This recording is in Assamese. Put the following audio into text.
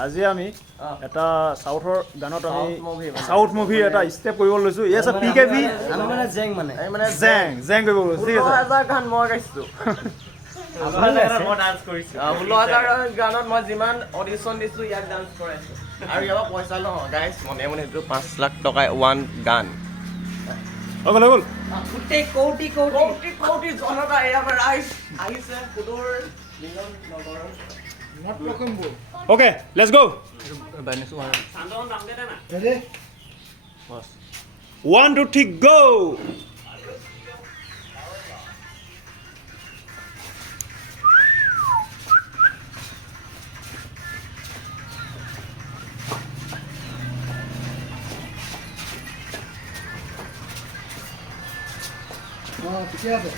আজি আমি এটা সাউথৰ গানত আমি সাউথ মুভি এটা স্টেপ কৰিব লৈছো ইয়েছ পিকেভি আমি মানে জেং মানে জেং জেং কৰিব লৈছো ঠিক আছে 16000 গান মই গাইছো 16000 মই ডান্স কৰিছো 16000 গানত মই যিমান অডিশ্যন দিছো ইয়াত ডান্স কৰাইছো আৰু ইয়াৰ পইচা লওঁ গাইছ মনে মনে এইটো 5 লাখ টকা ওৱান গান হৈ গ'ল গোটেই কোটি কোটি কোটি কোটি জনতা ইয়াৰ আহিছে কুদুৰ নিজন নগৰ ওকে লেটস গো ৰেডি 1 2 3 গো ঠিকে আছে